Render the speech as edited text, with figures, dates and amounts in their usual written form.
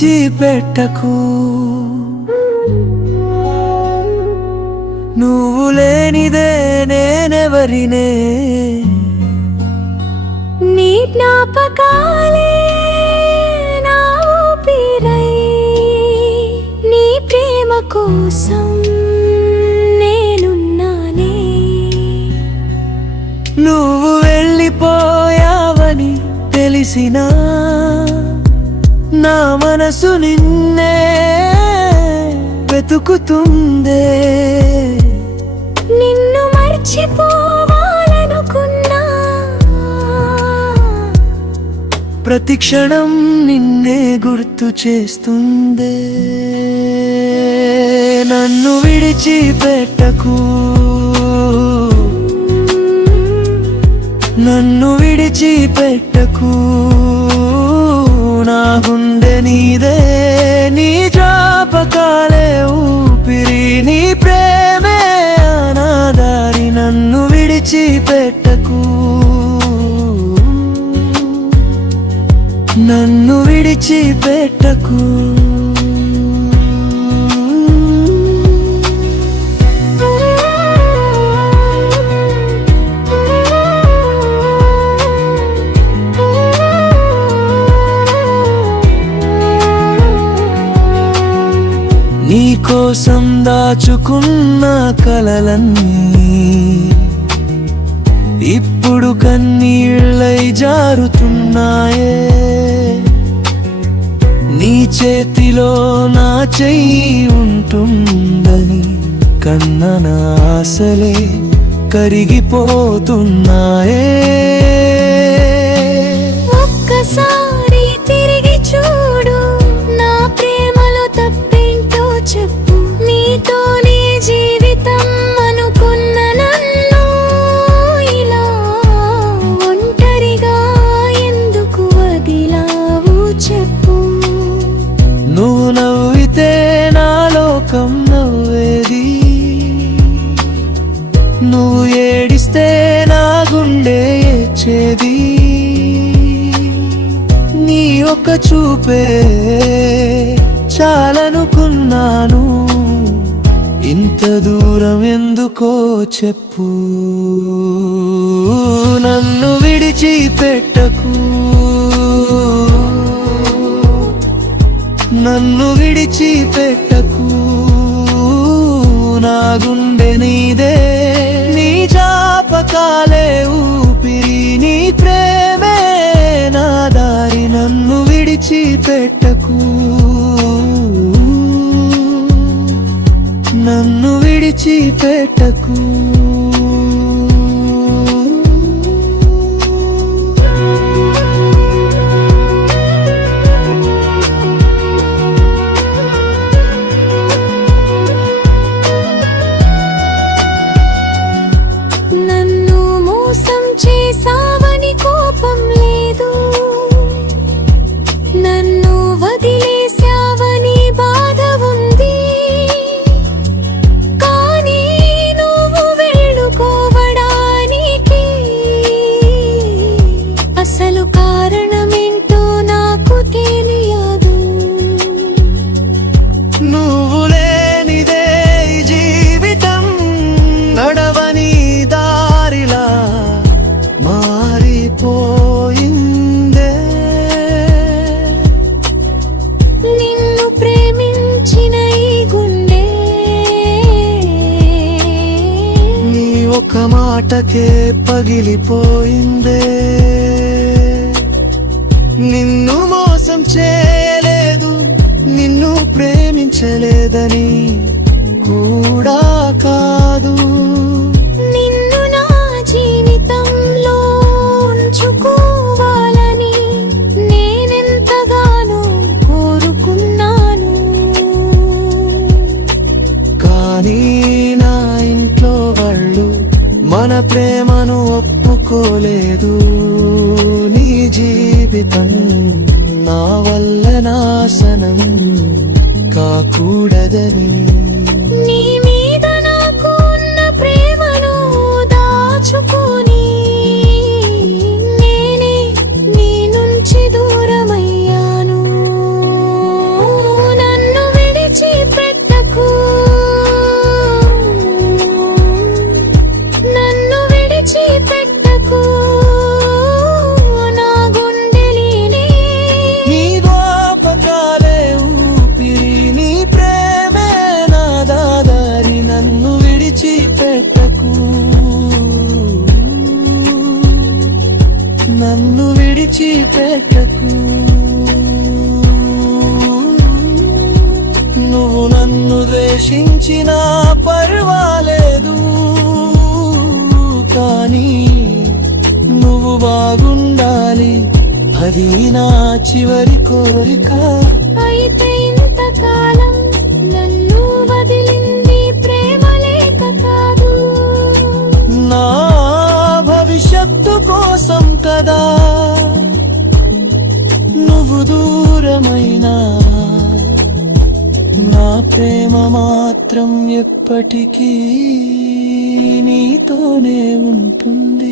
విడిచిపెట్టకు, నువ్వు లేనిదే నేనెవరినే. నీ జ్ఞాపకాలే నా ఊపిరై, నీ ప్రేమ కోసం నేనున్నానే. నువ్వు వెళ్ళిపోయావని తెలిసినా నా మనసు నిన్నే వెతుకుతుందే. నిన్ను మర్చిపోవాలనుకున్నా, ప్రతి క్షణం నిన్నే గుర్తు చేస్తుందే. నన్ను విడిచిపెట్టకు, నన్ను విడిచిపెట్టకు, నా గుండె నీదే, నీ జ్ఞాపకాలే ఊపిరి, నీ ప్రేమే అనాదారి. నన్ను విడిచిపెట్టకు, నన్ను విడిచిపెట్టకు. నీ కోసం దాచుకున్న కలలన్నీ ఇప్పుడు కన్నీళ్ళై జారుతున్నాయే. నీ చేతిలో నా చెయ్యి ఉంటుందని కన్న నా ఆశలే కరిగిపోతున్నాయే. ఒక్కసారి తిరిగి చూడు, నా ప్రేమలో తప్పేంటో చెప్పు. నీతోనే జీవితం అనుకున్న నన్ను ఇలా ఒంటరిగా ఎందుకు వదిలావు చెప్పు. నువ్వు నవ్వితే నా లోకం నవ్వేది, నువ్వు ఏడిస్తే నా గుండె ఏడ్చేది. నీ ఒక చూపే చాలనుకున్నాను, ఇంత దూరం ఎందుకో చెప్పు. నన్ను విడిచిపెట్టకు, నన్ను విడిచిపెట్టకు, నా గుండె నీదే, నీ జ్ఞాపకాలే ఊపిరి, నీ ప్రేమే నా దారి. నన్ను విడిచిపెట్టకు, నన్ను విడిచిపెట్టకు. నన్ను మోసం చేసావని కోపం లేదు, నన్ను వదిలేసావని బాధ ఉంది. కానీ నువ్వు వెళ్ళుకోవడానికి అసలు కారణమేంటో నాకు తెలియదు. నువ్వు లేనిదే ఈ జీవితం నడవని దారిలా మారిపోయిందే. నిన్ను ప్రేమించిన ఈ గుండె నీ ఒక మాటకే పగిలిపోయిందే. నిన్ను మోసం చేయలేదు, నిన్ను ప్రేమించలేదని కూడా కాదు. నిన్ను నా జీవితంలో ఉంచుకోవాలని నేనెంతగానో కోరుకున్నాను. కానీ నా ఇంట్లో వాళ్ళు మన ప్రేమను ఒప్పుకోలేదు. నీ జీవితం నా వల్ల నాశనం కాకూడదని. నీ మీద నాకు ఉన్న ప్రేమను దాచుకొని నేనే నీ నుంచి దూరమయ్యాను. విడిచిపెట్టకు. నువ్వు నన్ను ద్వేషించినా పర్వాలేదు, కానీ నువ్వు బాగుండాలి, అది నా చివరి కోరిక. అయితే ఇంతకాలం నన్ను వదిలింది ప్రేమ లేక కాదు, నా భవిష్యత్తు కోసం కదా నువ్వు దూరమైనా, నా ప్రేమ మాత్రం ఎప్పటికీ నీతోనే ఉంటుంది.